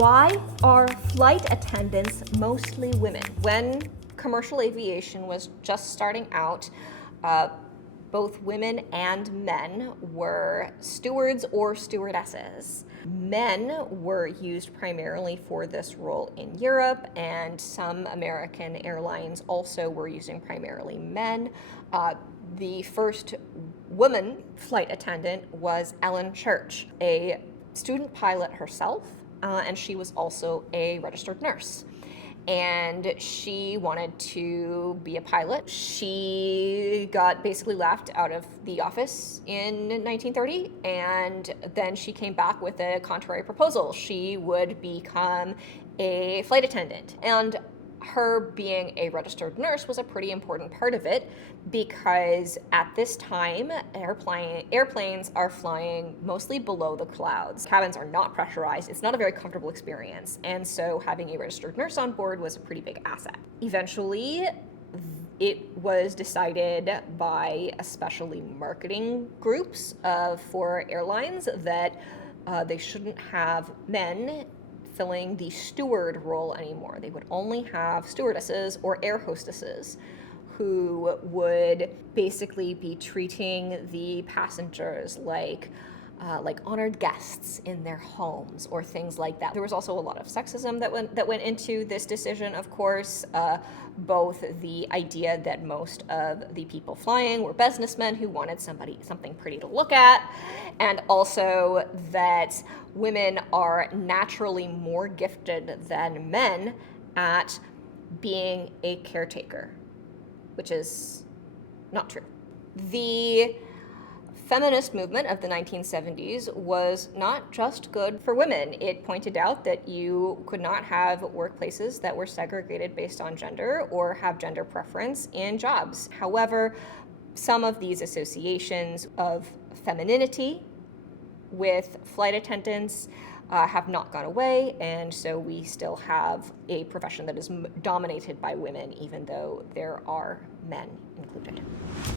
Why are flight attendants mostly women? When commercial aviation was just starting out, both women and men were stewards or stewardesses. Men were used primarily for this role in Europe, and some American airlines also were using primarily men. The first woman flight attendant was Ellen Church, a student pilot herself, and she was also a registered nurse. And she wanted to be a pilot. She got basically laughed out of the office in 1930, and then she came back with a contrary proposal. She would become a flight attendant. And her being a registered nurse was a pretty important part of it, because at this time, airplanes are flying mostly below the clouds. Cabins are not pressurized. It's not a very comfortable experience. And so having a registered nurse on board was a pretty big asset. Eventually, it was decided by especially marketing groups for airlines that they shouldn't have men filling the steward role anymore. They would only have stewardesses or air hostesses who would basically be treating the passengers like honored guests in their homes or things like that. There was also a lot of sexism that went into this decision, of course. Both the idea that most of the people flying were businessmen who wanted something pretty to look at, and also that women are naturally more gifted than men at being a caretaker, which is not true. The feminist movement of the 1970s was not just good for women. It pointed out that you could not have workplaces that were segregated based on gender or have gender preference in jobs. However, some of these associations of femininity with flight attendants have not gone away, and so we still have a profession that is dominated by women, even though there are men included.